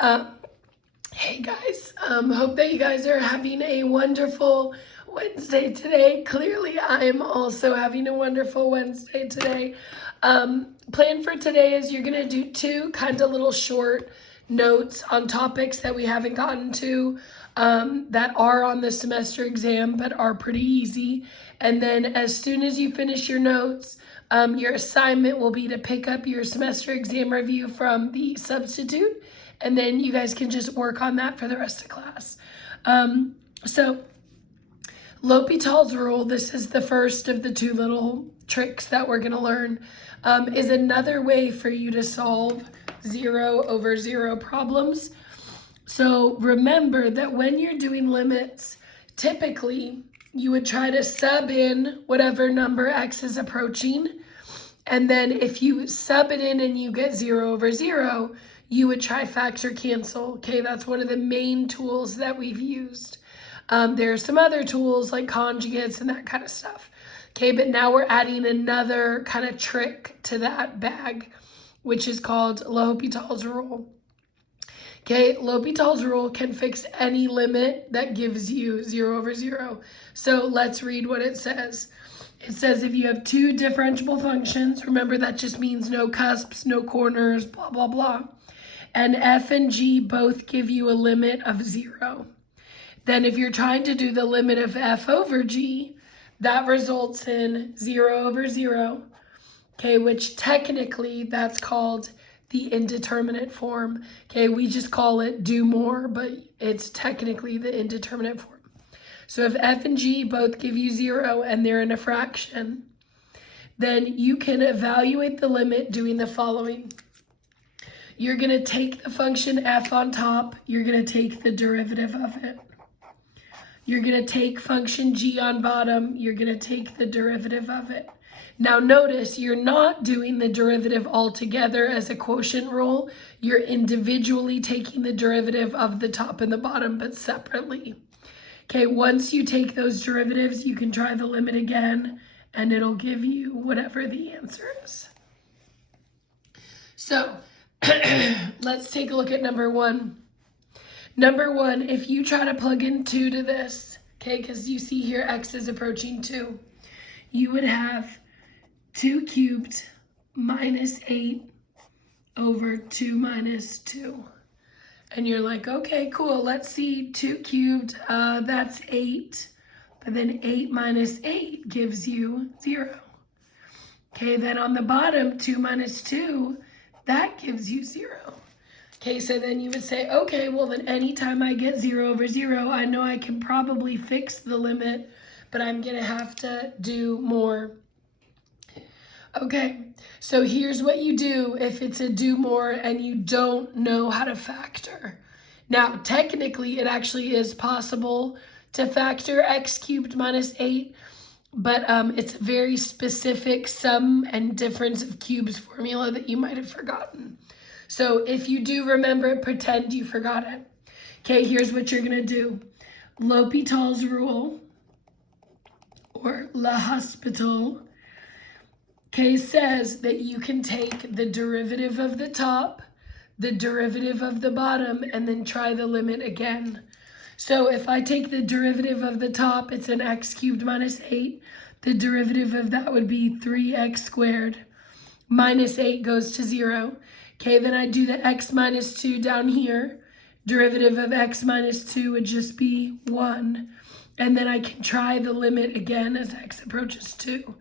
Um, hey guys, hope that you guys are having a wonderful Wednesday today. Clearly, I am also having a wonderful Wednesday today. Plan for today is you're gonna do two kind of little short notes on topics that we haven't gotten to that are on the semester exam but are pretty easy. And then as soon as you finish your notes, your assignment will be to pick up your semester exam review from the substitute, and then you guys can just work on that for the rest of class. So L'Hopital's rule, this is the first of the two little tricks that we're gonna learn, is another way for you to solve 0/0 problems. So remember that when you're doing limits, typically you would try to sub in whatever number x is approaching. And then if you sub it in and you get 0/0, you would try factor cancel. Okay, that's one of the main tools that we've used. There are some other tools like conjugates and that kind of stuff. Okay, but now we're adding another kind of trick to that bag, which is called L'Hopital's rule. Okay, L'Hopital's rule can fix any limit that gives you 0/0. So let's read what it says. It says if you have two differentiable functions, remember that just means no cusps, no corners, blah, blah, blah, and f and g both give you a limit of 0. Then if you're trying to do the limit of f over g, that results in 0/0, okay, which technically that's called the indeterminate form. Okay, we just call it do more, but it's technically the indeterminate form. So if f and g both give you 0 and they're in a fraction, then you can evaluate the limit doing the following. You're going to take the function f on top, you're going to take the derivative of it. You're going to take function g on bottom, you're going to take the derivative of it. Now notice you're not doing the derivative all together as a quotient rule. You're individually taking the derivative of the top and the bottom, but separately. Okay, once you take those derivatives, you can try the limit again, and it'll give you whatever the answer is. So let's take a look at number one. Number one, if you try to plug in 2 to this, okay, because you see here x is approaching 2, you would have 2 cubed minus 8 over 2 minus 2. And you're like, okay, cool, let's see, 2 cubed, that's 8. But then 8 minus 8 gives you 0. Okay, then on the bottom, 2 minus 2, that gives you 0. Okay, so then you would say, okay, well then anytime I get 0/0, I know I can probably fix the limit, but I'm gonna have to do more. Okay, so here's what you do if it's a do more and you don't know how to factor. Now, technically, it actually is possible to factor x cubed minus 8, but it's a very specific sum and difference of cubes formula that you might have forgotten. So if you do remember it, pretend you forgot it. Okay, here's what you're going to do. L'Hopital's rule, or L'Hospital, okay, says that you can take the derivative of the top, the derivative of the bottom, and then try the limit again. So if I take the derivative of the top, it's an x cubed minus 8. The derivative of that would be 3x squared. Minus 8 goes to 0. Okay, then I do the x minus 2 down here. Derivative of x minus 2 would just be 1. And then I can try the limit again as x approaches 2.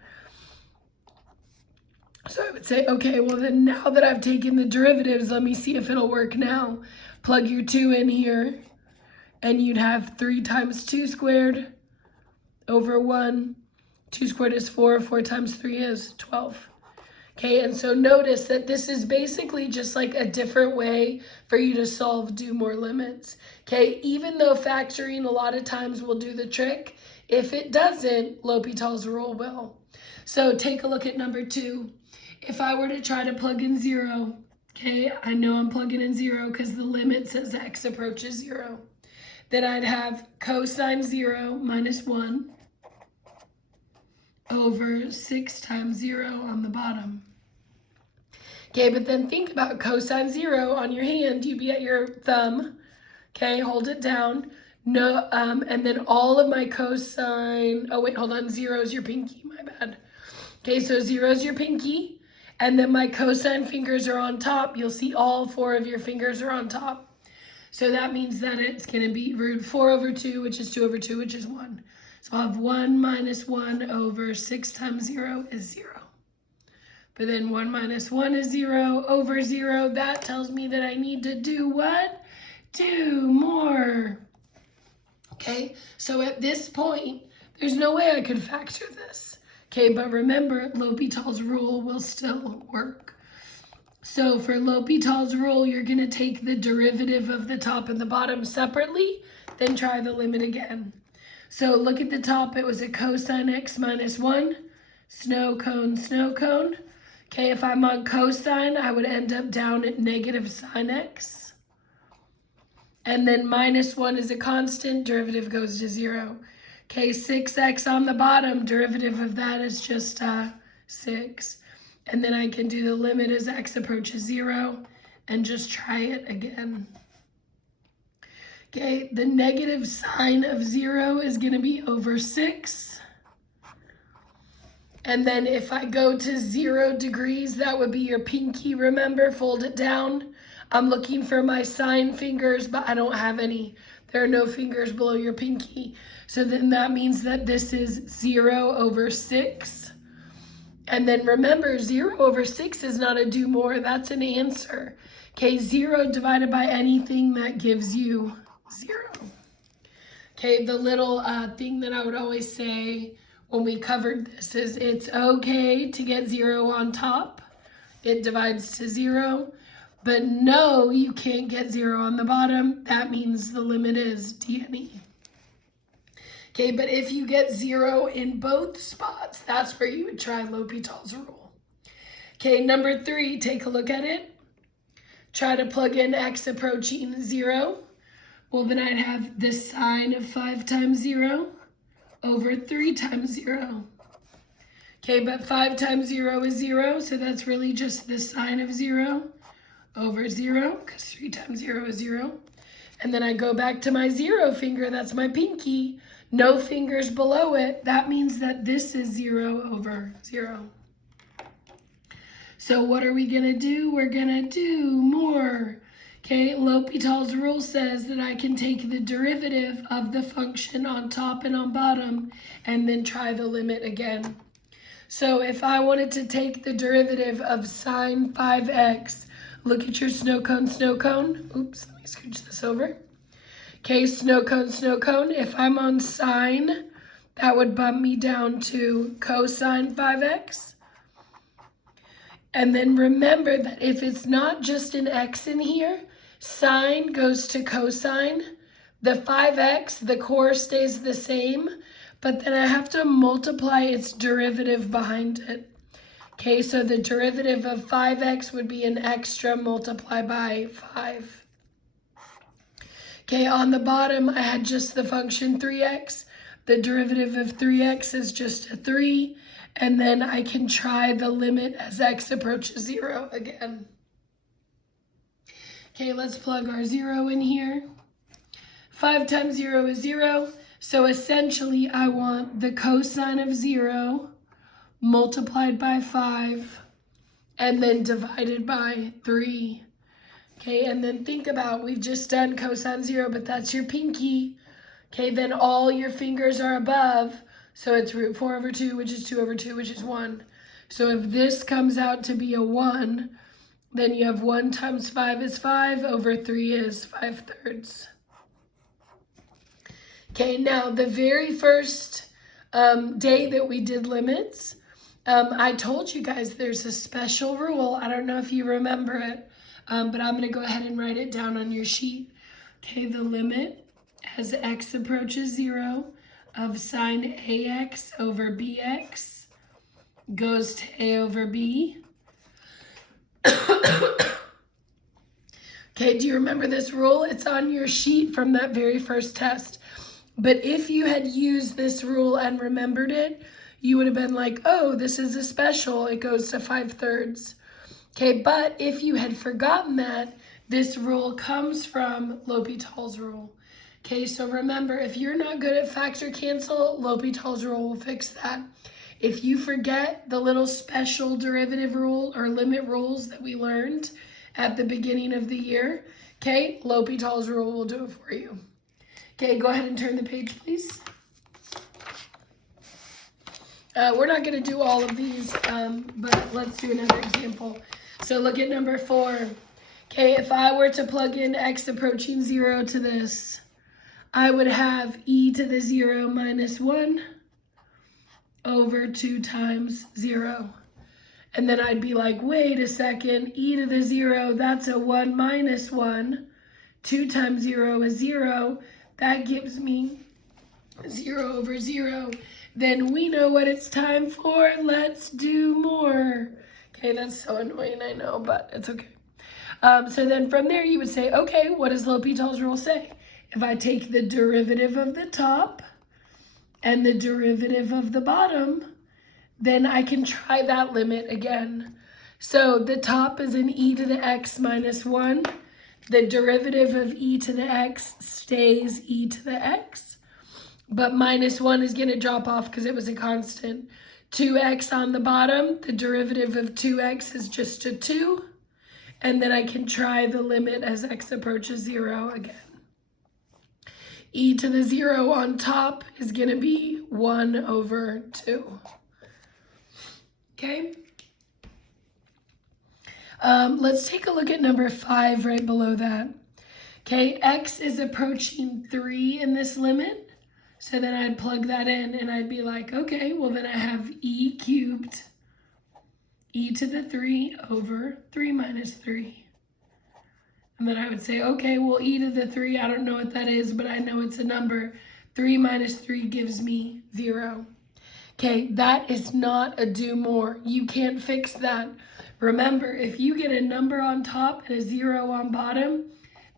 So I would say, okay, well then now that I've taken the derivatives, let me see if it'll work now. Plug your 2 in here, and you'd have 3 times 2 squared over 1. 2 squared is 4, 4 times 3 is 12. Okay, and so notice that this is basically just like a different way for you to solve do more limits. Okay, even though factoring a lot of times will do the trick, if it doesn't, L'Hopital's rule will. So take a look at number 2. If I were to try to plug in 0, okay, I know I'm plugging in 0 because the limit says x approaches 0. Then I'd have cosine 0 minus 1 over 6 times 0 on the bottom. Okay, but then think about cosine 0 on your hand. You'd be at your thumb. Okay, hold it down. No, and then all of my cosine, oh wait, hold on, 0 is your pinky, my bad. Okay, so 0 is your pinky, and then my cosine fingers are on top. You'll see all 4 of your fingers are on top. So that means that it's gonna be root 4 over 2, which is 2 over 2, which is 1. So I'll have 1 minus 1 over 6 times 0 is 0. But then 1 minus 1 is 0 over 0. That tells me that I need to do what? 2 more. Okay, so at this point, there's no way I could factor this. Okay, but remember, L'Hopital's rule will still work. So for L'Hopital's rule, you're going to take the derivative of the top and the bottom separately, then try the limit again. So look at the top, it was a cosine x minus 1, snow cone, snow cone. Okay, if I'm on cosine, I would end up down at negative sine x. And then minus 1 is a constant, derivative goes to 0. Okay, 6x on the bottom, derivative of that is just 6. And then I can do the limit as x approaches 0 and just try it again. Okay, the negative sine of 0 is going to be over 6. And then if I go to 0 degrees, that would be your pinky, remember, fold it down. I'm looking for my sine fingers, but I don't have any. There are no fingers below your pinky. So then that means that this is 0 over 6. And then remember, 0 over 6 is not a do more, that's an answer. Okay, 0 divided by anything, that gives you 0. Okay, the little thing that I would always say when we covered this is it's okay to get 0 on top. It divides to 0. But no, you can't get 0 on the bottom. That means the limit is d/e. Okay, but if you get 0 in both spots, that's where you would try L'Hopital's rule. Okay, number 3, take a look at it. Try to plug in x approaching 0. Well, then I'd have the sine of 5 times 0 over 3 times 0. Okay, but 5 times 0 is 0, so that's really just the sine of 0 over 0, because 3 times 0 is 0. And then I go back to my 0 finger, that's my pinky. No fingers below it, that means that this is 0 over 0. So what are we going to do? We're going to do more. Okay, L'Hopital's rule says that I can take the derivative of the function on top and on bottom and then try the limit again. So if I wanted to take the derivative of sine 5x, look at your snow cone, snow cone. Oops, let me scooch this over. Okay, snow cone, snow cone. If I'm on sine, that would bump me down to cosine 5x. And then remember that if it's not just an x in here, sine goes to cosine. The 5x, the core stays the same, but then I have to multiply its derivative behind it. Okay, so the derivative of 5x would be an extra multiplied by 5. Okay, on the bottom, I had just the function 3x. The derivative of 3x is just a 3. And then I can try the limit as x approaches 0 again. Okay, let's plug our 0 in here. 5 times 0 is 0. So essentially, I want the cosine of 0 multiplied by 5 and then divided by 3. Okay, and then think about, we've just done cosine 0, but that's your pinky. Okay, then all your fingers are above. So it's root 4 over 2, which is 2 over 2, which is 1. So if this comes out to be a 1, then you have 1 times 5 is 5, over 3 is 5/3. Okay, now the very first day that we did limits, I told you guys there's a special rule. I don't know if you remember it, but I'm going to go ahead and write it down on your sheet. Okay, the limit as x approaches 0 of sine ax over bx goes to a over b. Okay, do you remember this rule? It's on your sheet from that very first test. But if you had used this rule and remembered it, you would have been like, oh, this is a special. It goes to 5/3. Okay, but if you had forgotten that, this rule comes from L'Hopital's rule. Okay, so remember, if you're not good at factor cancel, L'Hopital's rule will fix that. If you forget the little special derivative rule or limit rules that we learned at the beginning of the year, okay, L'Hopital's rule will do it for you. Okay, go ahead and turn the page, please. We're not going to do all of these, but let's do another example. So look at number 4. Okay, if I were to plug in x approaching 0 to this, I would have e to the 0 minus 1 over 2 times 0. And then I'd be like, wait a second, e to the 0, that's a 1 minus 1. 2 times 0 is 0. That gives me 0 over 0. Then we know what it's time for. Let's do more. Okay, that's so annoying, I know, but it's okay. So then from there you would say, okay, what does L'Hopital's rule say? If I take the derivative of the top and the derivative of the bottom, then I can try that limit again. So the top is an e to the x minus 1. The derivative of e to the x stays e to the x. But minus 1 is going to drop off because it was a constant. 2x on the bottom, the derivative of 2x is just a 2. And then I can try the limit as x approaches 0 again. E to the 0 on top is going to be 1 over 2. Okay? Let's take a look at number 5 right below that. Okay, x is approaching 3 in this limit. So then I'd plug that in and I'd be like, okay, well then I have e cubed, e to the 3 over 3 minus 3. And then I would say, okay, well e to the 3, I don't know what that is, but I know it's a number. 3 minus 3 gives me 0. Okay, that is not a do more. You can't fix that. Remember, if you get a number on top and a 0 on bottom,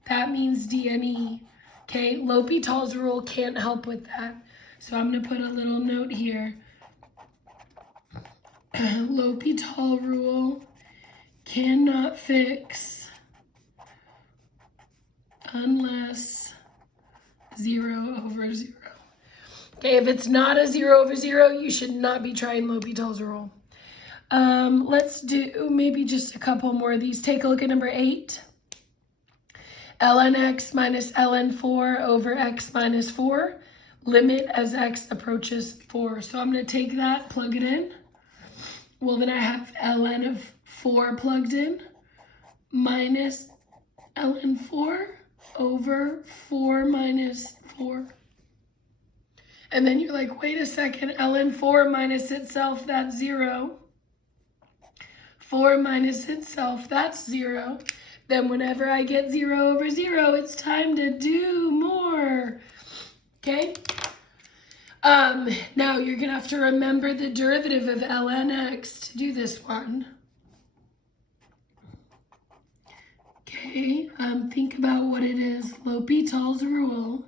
that means D and E. Okay, L'Hopital's rule can't help with that. So I'm going to put a little note here. L'Hopital rule cannot fix unless 0 over 0. Okay, if it's not a 0 over 0, you should not be trying L'Hopital's rule. Let's do maybe just a couple more of these. Take a look at number 8. ln x minus ln 4 over x minus 4. Limit as x approaches 4. So I'm going to take that, plug it in. Well, then I have ln of 4 plugged in minus ln 4 over 4 minus 4. And then you're like, wait a second, ln 4 minus itself, that's 0. 4 minus itself, that's 0. Then whenever I get 0 over 0, it's time to do more. Okay? Now you're going to have to remember the derivative of ln x to do this one. Okay, think about what it is. L'Hopital's rule.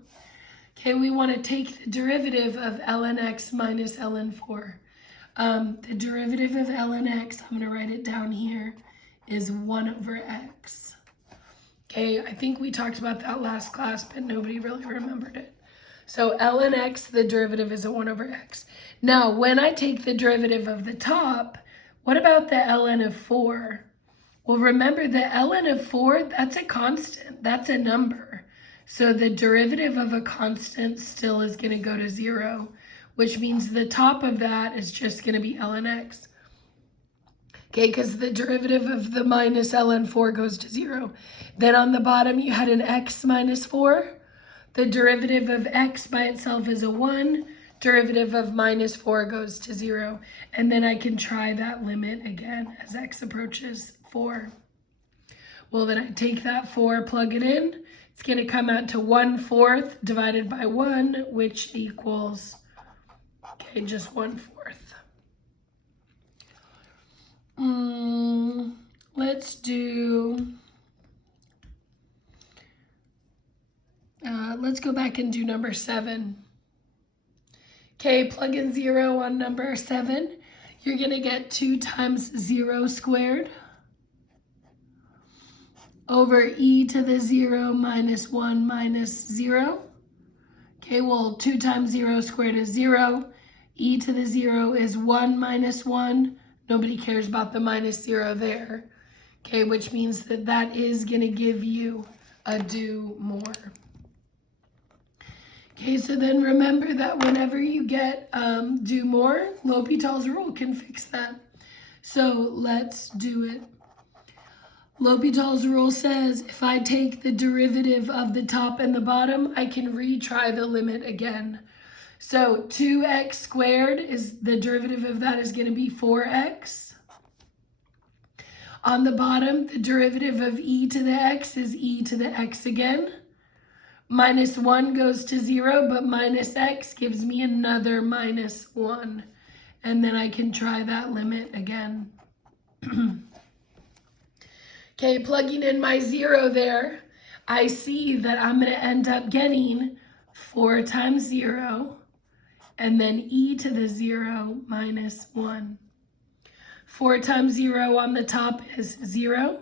Okay, we want to take the derivative of ln x minus ln 4. The derivative of ln x, I'm going to write it down here, is 1 over x. Okay, I think we talked about that last class, but nobody really remembered it. So ln x, the derivative is a 1 over x. Now, when I take the derivative of the top, what about the ln of 4? Well, remember the ln of 4, that's a constant. That's a number. So the derivative of a constant still is going to go to 0, which means the top of that is just going to be ln x. Okay, because the derivative of the minus ln 4 goes to 0. Then on the bottom, you had an x minus 4. The derivative of x by itself is a 1. Derivative of minus 4 goes to 0. And then I can try that limit again as x approaches 4. Well, then I take that 4, plug it in. It's going to come out to 1/4 divided by 1, which equals, okay, just 1/4. Let's do, let's go back and do number 7. Okay, plug in 0 on number 7. You're going to get 2 times 0 squared. over e to the 0 minus 1 minus 0. Okay, well, 2 times 0 squared is 0. E to the 0 is 1 minus 1. Nobody cares about the minus 0 there. Okay, which means that that is going to give you a do more. Okay, so then remember that whenever you get do more, L'Hopital's rule can fix that. So let's do it. L'Hopital's rule says if I take the derivative of the top and the bottom, I can retry the limit again. So 2x squared is the derivative of that is going to be 4x. On the bottom, the derivative of e to the x is e to the x again. Minus 1 goes to 0, but minus x gives me another minus 1. And then I can try that limit again. Okay, plugging in my 0 there, I see that I'm going to end up getting 4 times 0, and then e to the 0 minus 1. 4 times 0 on the top is 0.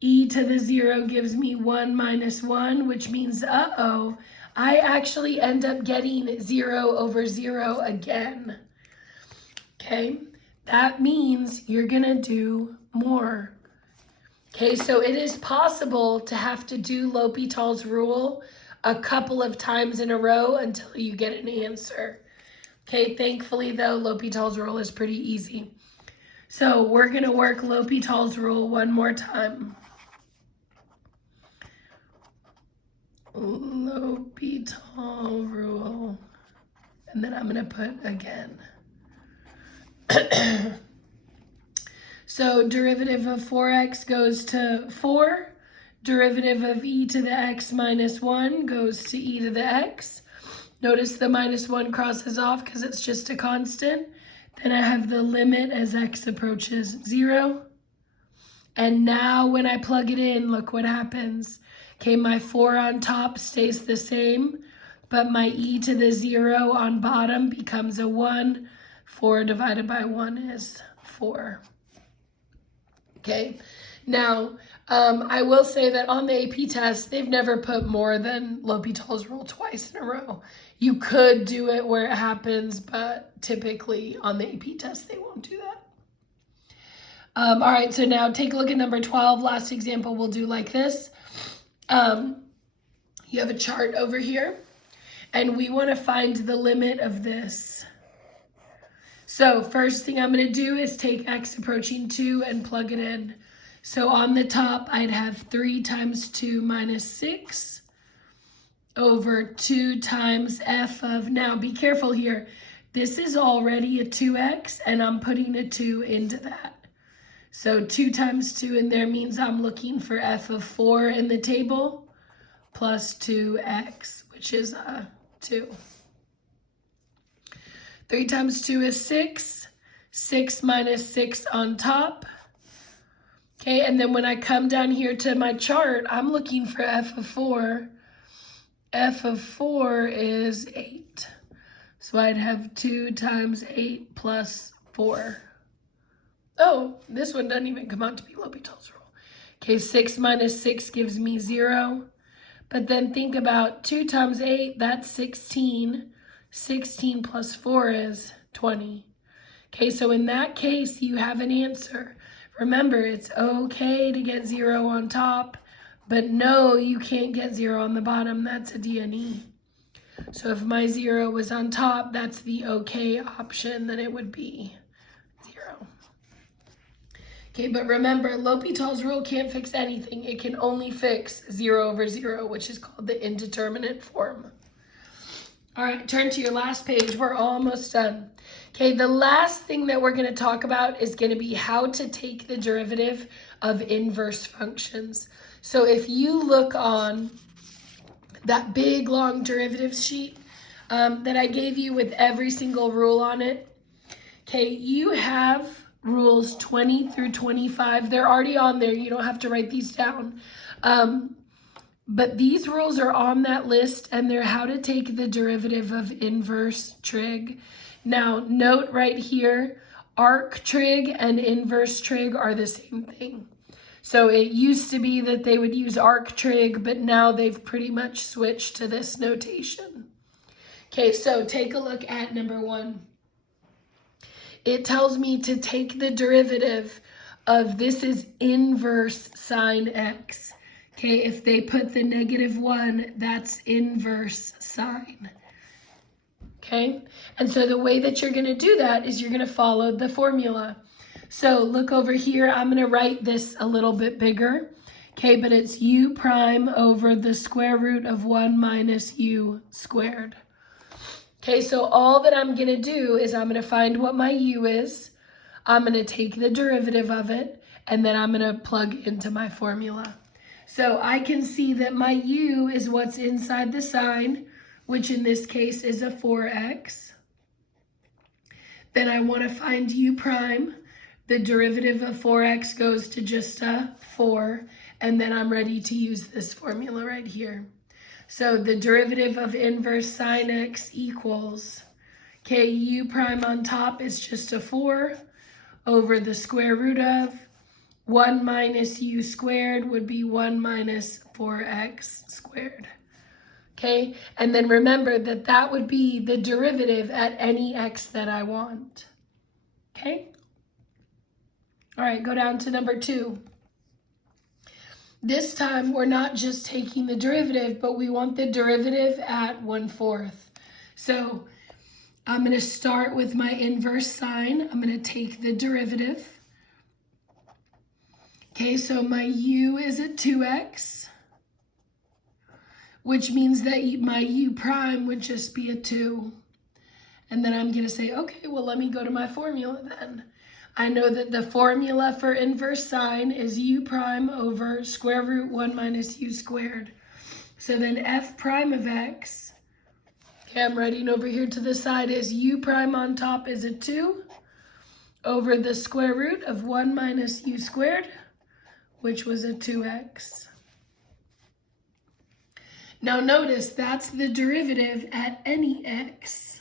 E to the 0 gives me 1 minus 1, which means, I actually end up getting 0 over 0 again. Okay, that means you're going to do more. Okay, so it is possible to have to do L'Hopital's rule a couple of times in a row until you get an answer. Okay, thankfully though, L'Hopital's rule is pretty easy. So we're going to work L'Hopital's rule one more time. L'Hopital rule. And then I'm going to put again. So derivative of 4x goes to 4. Derivative of e to the x minus 1 goes to e to the x. Notice the minus 1 crosses off because it's just a constant. Then I have the limit as x approaches 0. And now when I plug it in, look what happens. Okay, my 4 on top stays the same, but my e to the 0 on bottom becomes a 1. 4 divided by 1 is 4. Okay, now I will say that on the AP test, they've never put more than L'Hopital's rule twice in a row. You could do it where it happens, but typically on the AP test, they won't do that. All right, so now take a look at number 12. Last example we'll do like this. You have a chart over here, and we want to find the limit of this. So first thing I'm going to do is take x approaching 2 and plug it in. So on the top, I'd have 3 times 2 minus 6 over 2 times f of, now be careful here, this is already a 2x and I'm putting a 2 into that. So 2 times 2 in there means I'm looking for f of 4 in the table plus 2x, which is 2. 3 times 2 is 6. 6 minus 6 on top. Okay, and then when I come down here to my chart, I'm looking for f of 4. F of 4 is 8. So I'd have 2 times 8 plus 4. Oh, this one doesn't even come out to be L'Hopital's rule. Okay, 6 minus 6 gives me 0. But then think about 2 times 8, that's 16. 16 plus 4 is 20. Okay, so in that case, you have an answer. Remember, it's okay to get 0 on top, but no, you can't get 0 on the bottom. That's a D&E. So if my 0 was on top, that's the okay option, then it would be 0. Okay, but remember, L'Hopital's rule can't fix anything. It can only fix 0 over 0, which is called the indeterminate form. All right, turn to your last page. We're almost done. Okay, the last thing that we're going to talk about is going to be how to take the derivative of inverse functions. So if you look on that big, long derivatives sheet that I gave you with every single rule on it, okay, you have rules 20 through 25. They're already on there. You don't have to write these down. But these rules are on that list, and they're how to take the derivative of inverse trig. Now, note right here, arc trig and inverse trig are the same thing. So it used to be that they would use arctrig, but now they've pretty much switched to this notation. Okay, so take a look at number 1. It tells me to take the derivative of, this is inverse sine x. Okay, if they put the -1, that's inverse sine. Okay, and so the way that you're going to do that is you're going to follow the formula. So look over here, I'm going to write this a little bit bigger. Okay, but it's u prime over the square root of 1 minus u squared. Okay, so all that I'm going to do is I'm going to find what my u is. I'm going to take the derivative of it, and then I'm going to plug into my formula. So I can see that my u is what's inside the sign, which in this case is a 4x. Then I want to find u prime. The derivative of 4x goes to just a 4, and then I'm ready to use this formula right here. So the derivative of inverse sine x equals, okay, u prime on top is just a 4 over the square root of 1 minus u squared would be 1 minus 4x squared. Okay, and then remember that that would be the derivative at any x that I want. Okay? All right, go down to number 2. This time we're not just taking the derivative, but we want the derivative at 1/4. So I'm going to start with my inverse sine. I'm going to take the derivative. Okay, so my u is at 2x, which means that my u prime would just be a 2. And then I'm going to say, okay, well, let me go to my formula then. I know that the formula for inverse sine is u prime over square root 1 minus u squared. So then f prime of x, okay, I'm writing over here to the side, is u prime on top is a 2 over the square root of 1 minus u squared, which was a 2x. Now notice that's the derivative at any x.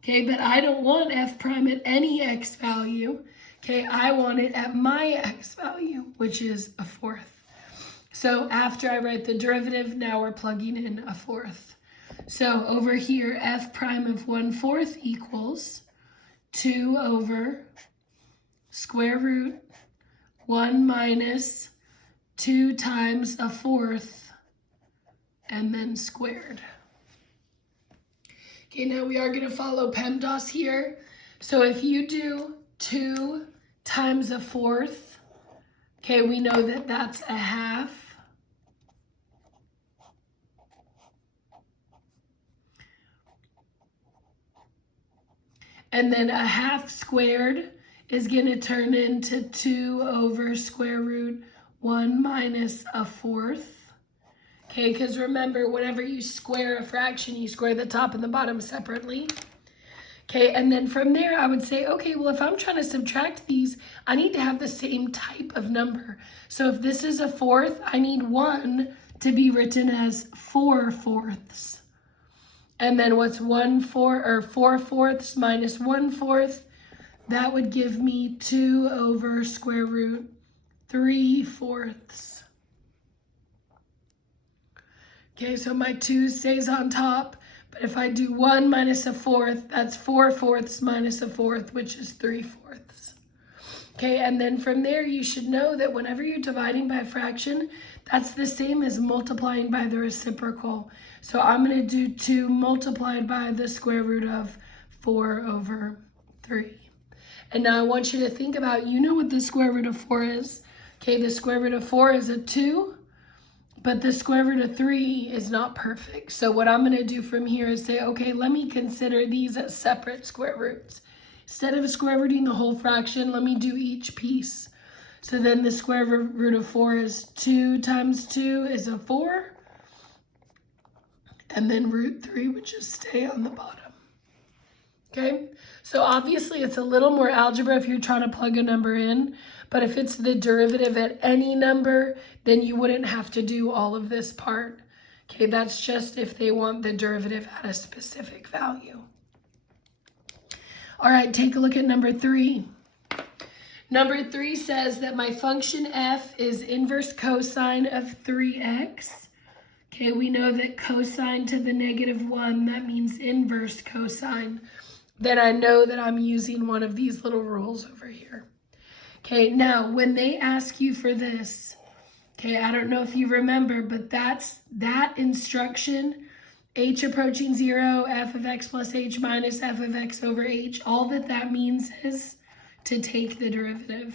Okay, but I don't want f prime at any x value. Okay, I want it at my x value, which is a 4th. So after I write the derivative, now we're plugging in a 4th. So over here, f prime of 1/4 equals 2 over square root 1 minus 2 times a 4th, and then squared. Okay, now we are going to follow PEMDAS here. So if you do 2 times a 4th, okay, we know that that's a half. And then a half squared is going to turn into 2 over square root 1 minus a 4th. Okay, because remember, whenever you square a fraction, you square the top and the bottom separately. Okay, and then from there, I would say, okay, well, if I'm trying to subtract these, I need to have the same type of number. So if this is a 4th, I need 1 to be written as 4/4. And then what's 4/4 minus 1/4? That would give me 2 over square root 3/4. Okay, so my 2 stays on top, but if I do 1 minus a 4th, that's 4/4 minus a 4th, which is 3/4. Okay, and then from there, you should know that whenever you're dividing by a fraction, that's the same as multiplying by the reciprocal. So I'm going to do 2 multiplied by the square root of 4/3. And now I want you to think about, you know what the square root of 4 is. Okay, the square root of 4 is a 2. But the square root of 3 is not perfect. So what I'm going to do from here is say, okay, let me consider these as separate square roots. Instead of square rooting the whole fraction, let me do each piece. So then the square root of 4 is 2 times 2 is a 4. And then root 3 would just stay on the bottom. Okay, so obviously it's a little more algebra if you're trying to plug a number in, but if it's the derivative at any number, then you wouldn't have to do all of this part. Okay, that's just if they want the derivative at a specific value. All right, take a look at number 3. Number 3 says that my function f is inverse cosine of 3x. Okay, we know that cosine to the -1, that means inverse cosine. Then I know that I'm using one of these little rules over here. Okay, now when they ask you for this, okay, I don't know if you remember, but that instruction, h approaching 0, f of x plus h minus f of x over h, all that means is to take the derivative.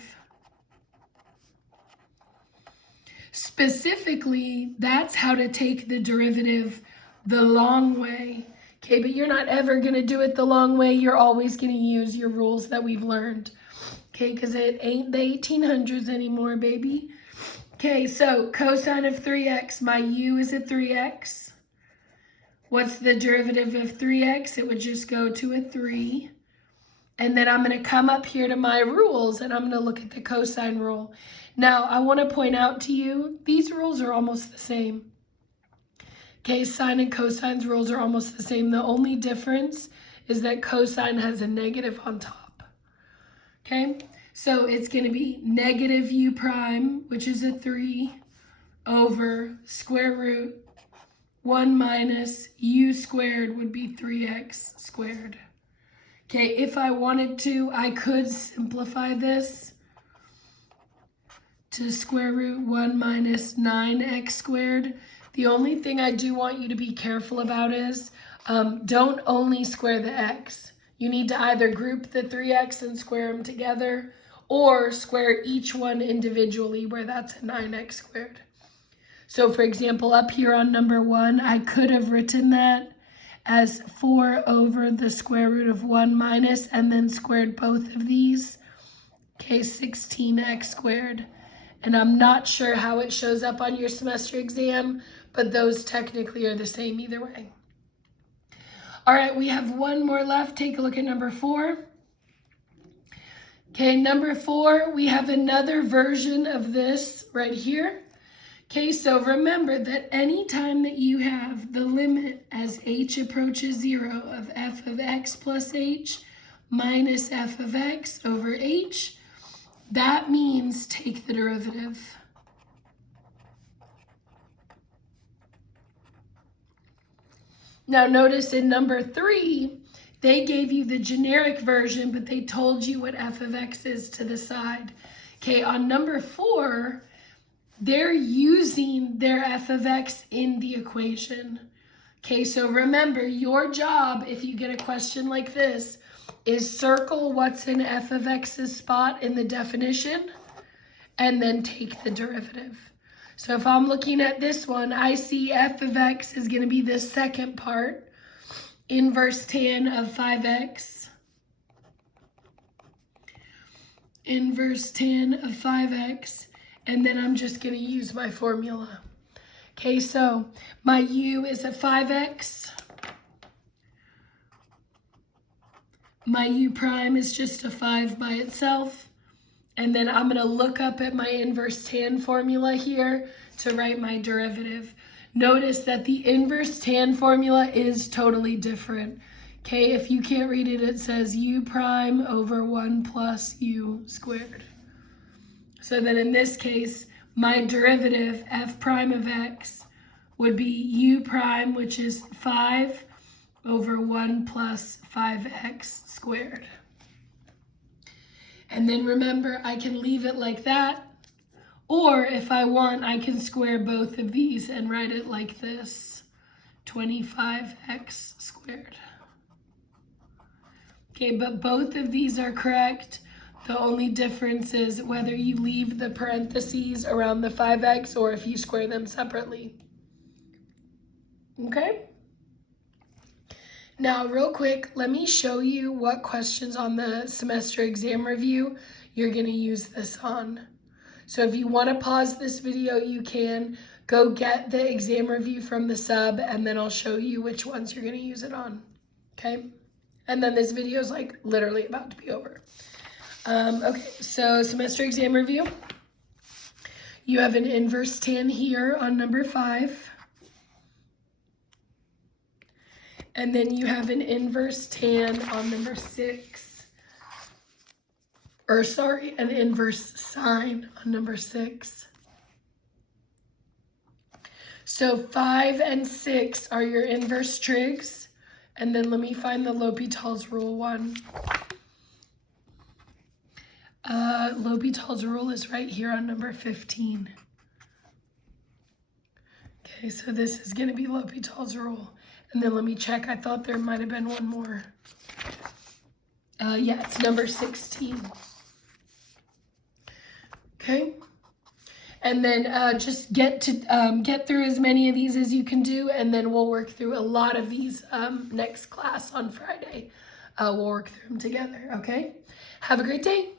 Specifically, that's how to take the derivative the long way. Okay, but you're not ever going to do it the long way. You're always going to use your rules that we've learned. Okay, because it ain't the 1800s anymore, baby. Okay, so cosine of 3x, my u is a 3x. What's the derivative of 3x? It would just go to a 3. And then I'm going to come up here to my rules, and I'm going to look at the cosine rule. Now, I want to point out to you, these rules are almost the same. Okay, sine and cosine's rules are almost the same. The only difference is that cosine has a negative on top. Okay, so it's going to be negative u prime, which is a 3, over square root 1 minus u squared would be 3x squared. Okay, if I wanted to, I could simplify this to square root 1 minus 9x squared. The only thing I do want you to be careful about is don't only square the x. You need to either group the 3x and square them together, or square each one individually, where that's a 9x squared. So for example, up here on number 1, I could have written that as 4 over the square root of 1 minus, and then squared both of these. Okay, 16x squared. And I'm not sure how it shows up on your semester exam, but those technically are the same either way. All right, we have one more left. Take a look at number 4. Okay, number 4, we have another version of this right here. Okay, so remember that anytime that you have the limit as h approaches 0 of f of x plus h minus f of x over h, that means take the derivative. Now notice in number 3, they gave you the generic version, but they told you what f of x is to the side. Okay, on number 4, they're using their f of x in the equation. Okay, so remember, your job, if you get a question like this, is circle what's in f of x's spot in the definition, and then take the derivative. So if I'm looking at this one, I see f of x is going to be the second part, inverse tan of 5x. Inverse tan of 5x. And then I'm just going to use my formula. Okay, so my u is a 5x. My u prime is just a 5 by itself. And then I'm going to look up at my inverse tan formula here to write my derivative. Notice that the inverse tan formula is totally different. Okay, if you can't read it, it says u prime over 1 plus u squared. So then in this case, my derivative, f prime of x, would be u prime, which is 5 over 1 plus 5x squared. And then remember, I can leave it like that, or if I want, I can square both of these and write it like this, 25x squared. Okay, but both of these are correct. The only difference is whether you leave the parentheses around the 5x or if you square them separately. Okay? Now, real quick, let me show you what questions on the semester exam review you're going to use this on. So if you want to pause this video, you can. Go get the exam review from the sub, and then I'll show you which ones you're going to use it on. Okay? And then this video is like literally about to be over. Okay, so semester exam review. You have an inverse tan here on number 5. And then you have an inverse tan on number 6. an inverse sine on number 6. So 5 and 6 are your inverse trigs. And then let me find the L'Hopital's rule one. L'Hopital's rule is right here on number 15. Okay, so this is going to be L'Hopital's rule. And then let me check. I thought there might have been one more. Yeah, it's number 16. Okay. And then just get through as many of these as you can do, and then we'll work through a lot of these next class on Friday. We'll work through them together, okay? Have a great day.